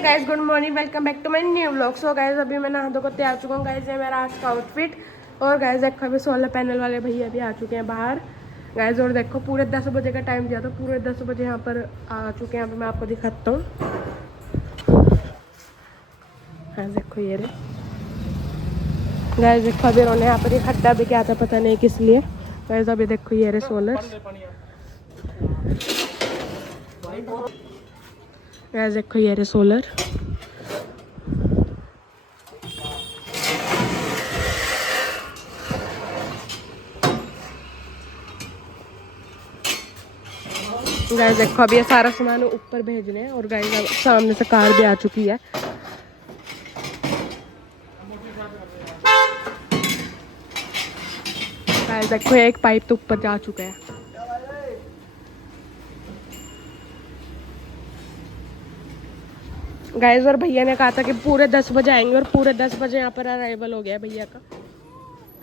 Hey guys, good morning, welcome back to my new vlog. So guys अभी मैं नहा धो कर तैयार चुका हूँ। गाइस ये मेरा आज का आउटफिट। और गाइस देखो अभी सोलर पैनल वाले भैया भी आ चुके हैं बाहर। गाइस और देखो पूरे 10 बजे का टाइम दिया था, पूरे 10 बजे यहाँ पर आ चुके हैं। यहाँ पर मैं आपको दिखाता हूँ। गाइस देखो ये रहे। गाइस देखो अभी उन्होंने यहाँ पर खड्डा भी किया था, पता नहीं किस लिए। गाइस अभी देखो ये रहे सोलर। गाइस देखो ये रहे सोलर। गाइस देखो अभी ये सारा सामान ऊपर भेज रहे हैं। और गाइस सामने से कार भी आ चुकी है। गाइस देखो एक पाइप तो ऊपर जा चुका है। गाइस और भैया ने कहा था कि पूरे 10 बजे आएंगे और पूरे 10 बजे यहाँ पर अराइवल हो गया है भैया का।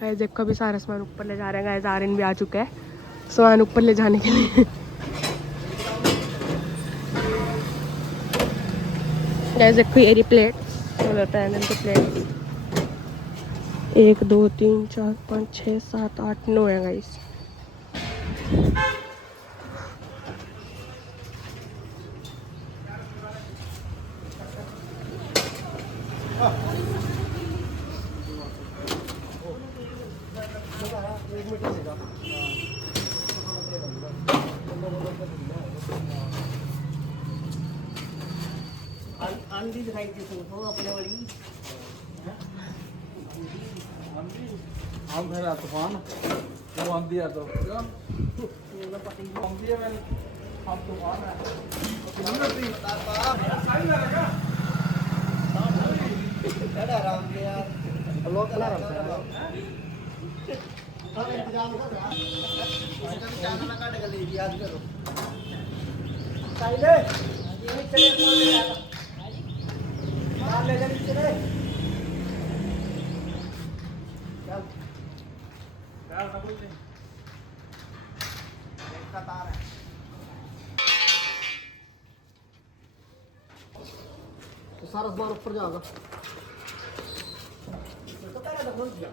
गाइस देखो अभी सारा सामान ऊपर ले जा रहे हैं। गाइस आर्यन भी आ चुका है सामान ऊपर ले जाने के लिए। गाइस देखो ये प्लेट सोलर पैनल की प्लेट 1 2 3 4 5 6 7 8 9 है गाइस। आंधी दिखाई थी तुमको अपने वाली हम है तूफान वो आंधी है तो आंधी है मैंने हम तूफान है आराम से यार लोग चला रहा है सब इंतजाम कर रहा है इसका चांद लगा के ले याद करो पहले ये चले कौन ले जाता मार ले जा नीचे रे चल यार सब कुछ एक का तार है तो सारा सामान ऊपर जाएगा तो पहले तो खोल दिया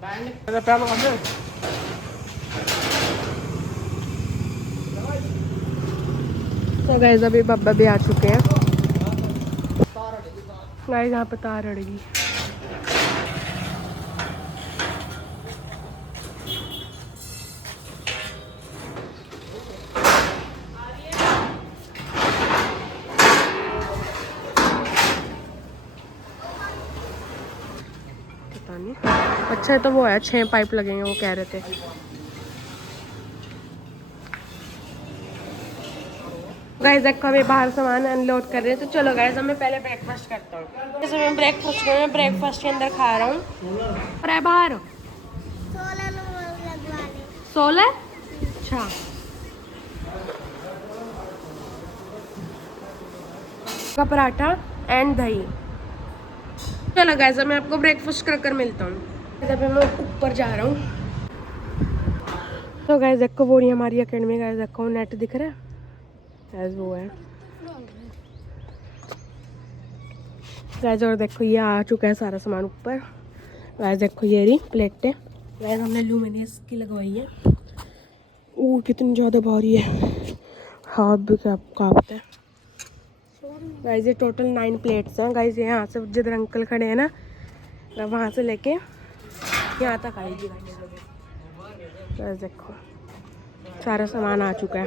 बैंड मेरा पैर लगा दे तो गाइस अभी बाबा भी आ चुके हैं। गाइस यहाँ पे तार अड़ेगी। पता नहीं। अच्छा है तो वो है 6 पाइप लगेंगे वो कह रहे थे। गाइस देखो अभी बाहर सामान अनलोड कर रहे हैं। तो चलो गाइस मैं पहले ब्रेकफास्ट करता हूँ। जैसे मैं ब्रेकफास्ट के अंदर खा रहा हूँ। और है बाहर सोलर। अच्छा का पराठा एंड दही। चलो गाइस मैं आपको ब्रेकफास्ट कर मिलता हूँ। अभी मैं ऊपर जा रहा हूँ। तो गाइस देखो वो नहीं हमारी अकेडमी। गाइस देखो नेट दिख रहा है गाइस वो है। गाइस और देखो ये आ चुका है सारा सामान ऊपर। गाइस देखो ये रही प्लेटें। गाइस हमने लुमिनियस की लगवाई है। वो कितनी ज़्यादा भारी है, हाथ भी कांपता है। गाइस ये टोटल 9 प्लेट्स हैं। गाइस यहाँ से जिधर अंकल खड़े हैं ना वहाँ से लेके यहाँ तक आएगी। गाइस देखो सारा सामान आ चुका है।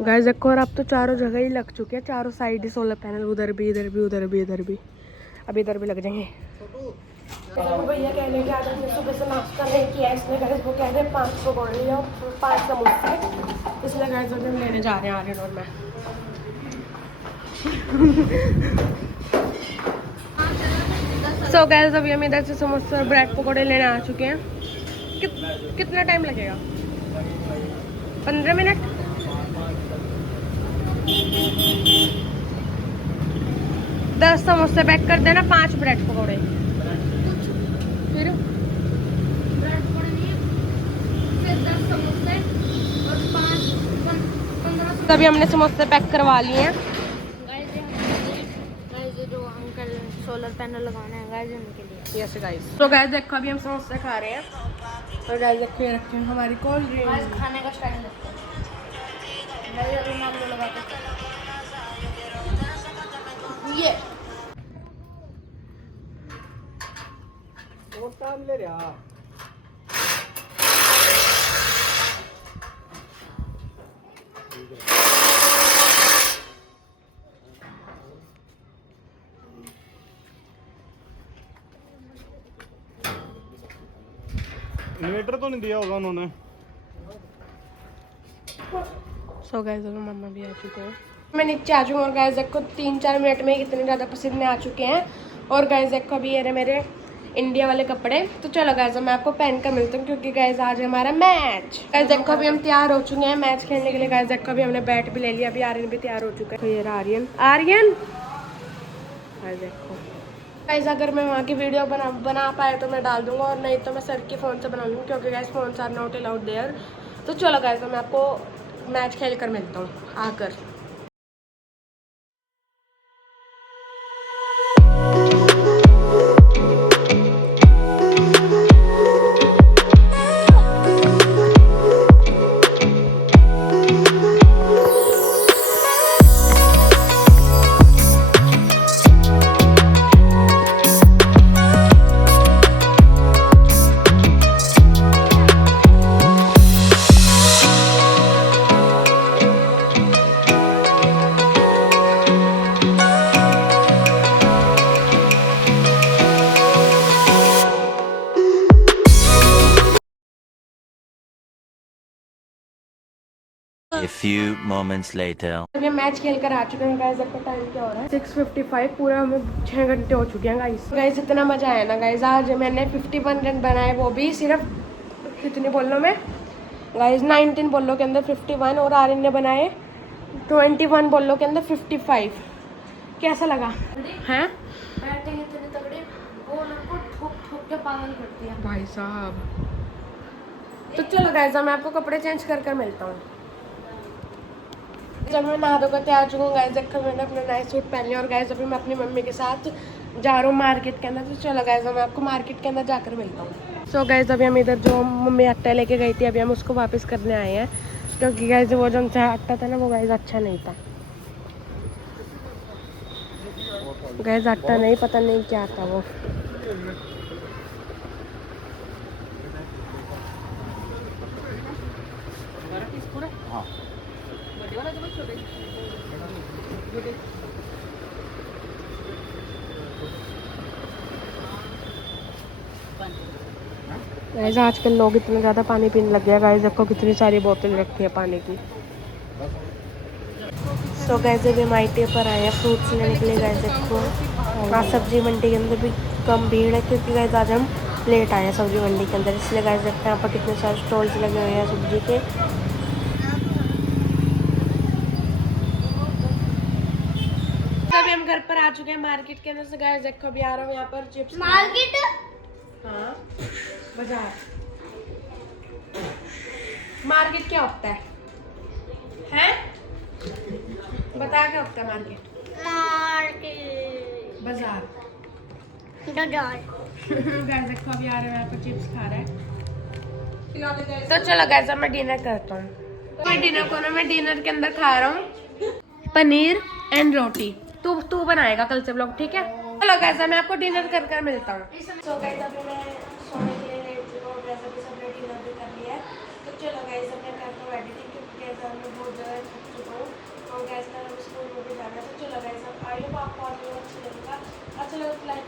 गाइस देखो और अब तो चारों जगह ही लग चुके हैं, चारों साइड ही सोलर पैनल। उधर भी इधर भी उधर भी इधर भी अभी इधर भी लग जाएंगे। भैया कह रहे हैं कि सुबह से नाश्ता नहीं किया इसलिए गाइस वो कह रहे हैं 500 पकौड़े और 5 समोसे। इसलिए गाइस हम लेने जा रहे हैं आर्यन और मैं। सो गाइस अभी हम इधर से समोसे और ब्रेड पकौड़े लेने आ चुके हैं। कितना टाइम लगेगा? 15 मिनट। 10 समोसे पैक कर देना, 5 ब्रेड पकौड़े। फिर ब्रेड पकौड़े नहीं, फिर 10 समोसे और 5 तभी हमने समोसे पैक करवा लिए हैं। गाइस जो अंकल सोलर पैनल लगाना है गाइस उनके लिए। Yes guys. तो गाइस देखो अभी हम समोसे खा रहे हैं और गाइस देखो ये रखे हैं हमारी कोल्ड गाइस ड्रिंक। खाने का स्टाइल देखते हैं। गाइस अभी नाम लो लगा के ये वो टाइम ले रहा इन्वर्टर तो नहीं दिया होगा उन्होंने। सो गाइस अभी मम्मा भी आ चुके हैं। मैं नीचे आ चुका हूँ और गाइस देखो 3-4 मिनट में कितने ज़्यादा पसीने आ चुके हैं। और गाइस देखो अभी ये रहे मेरे इंडिया वाले कपड़े। तो चलो गाइस मैं आपको पहन कर मिलता हूँ क्योंकि गाइस आज है हमारा मैच। गाइस देखो अभी हम तैयार हो चुके हैं मैच खेलने के लिए। गाइस देखो अभी हमने बैट भी ले लिया। अभी आर्यन भी तैयार हो चुका है। तो ये रहा आर्यन। आर्यन गाइस देखो गाइस अगर मैं वहाँ की वीडियो बना पाए तो मैं डाल दूंगा और नहीं तो मैं सर के फ़ोन से बना लूँगी क्योंकि guys phone are not allowed there. तो चलो गाइस मैं आपको मैच खेल कर मिलता हूँ आकर। A few moments later. अभी मैच खेल कर आ चुके हैं गाइस। आपका टाइम क्या हो रहा है 6:55। पूरा हमें 6 घंटे हो चुके हैं गाइस। गाइस इतना मजा आया ना गाइस। आज मैंने 51 रन बनाए वो भी सिर्फ कितने बॉलों में गाइस 19 बॉलों के अंदर 51 और आर्यन ने बनाए 21 बॉलों के अंदर 55। कैसा लगा हैं बैटिंग इतनी तगड़ी बॉलर को ठोक ठोक के पागल करती है भाई साहब। तो चलो गाइस मैं आपको कपड़े चेंज कर मिलता हूँ। जब मैं नहा धोकर तैयार चुका हूँ गाइस देखकर मैंने अपना नया सूट पहन लिया और गाइस अभी मैं अपनी मम्मी के साथ जा रहा हूँ मार्केट के अंदर। तो चलो गाइस मैं आपको मार्केट के अंदर जाकर मिलता हूँ। सो गाइस अभी हम इधर जो मम्मी आटा लेके गई थी अभी हम उसको वापस करने आए हैं क्योंकि गाइस वो जो आटा था ना वो गाइस अच्छा नहीं था। गाइस आटा नहीं पता नहीं क्या था वो। गाइस आजकल लोग इतना ज़्यादा पानी पीने लग गया। गाइस देखो कितनी सारी बोतल रखी है पानी की। सो गाइस अभी हम ITA पर आए हैं फ्रूट्स लेने के लिए। गाइस देखो आज सब्जी मंडी के अंदर भी कम भीड़ है क्योंकि गाइस आज हम लेट आए हैं सब्जी मंडी के अंदर। इसलिए गाइस देखते हैं यहाँ पर कितने सारे स्टॉल्स लगे हुए हैं सब्जी के। अभी हम घर पर आ चुके हैं मार्केट के अंदर से। गाइस देखो अभी आ रहा हूँ यहाँ पर चिप्स मार्केट हाँ बाजार। मार्केट क्या होता है हैं? बता क्या होता है मार्केट? मार्केट बाजार। बाजार गाइस देखो अभी आ रहे हैं यहाँ पर चिप्स खा रहे हैं। तो चलो गाइस मैं डिनर करता हूँ। मैं डिनर के अंदर खा रहा हूँ पनीर एंड रोटी। तू बनाएगा कल से व्लॉग ठीक है। चलो गाइस मैं आपको डिनर कर मिलता हूँ। सो गाइस अभी मैं सोने के लिए लेट चुका हूँ। गाइस अभी सबने डिनर भी कर लिया है। तो चलो गाइस मैं करता हूँ एडिटिंग क्योंकि गाइस मैं बहुत ज़्यादा थक चुका हूँ और गाइस मैं स्कूल में भी जाना है। तो चलो गाइस आई होप आपको आज अच्छा लगेगा। अच्छा लगा तो लाइक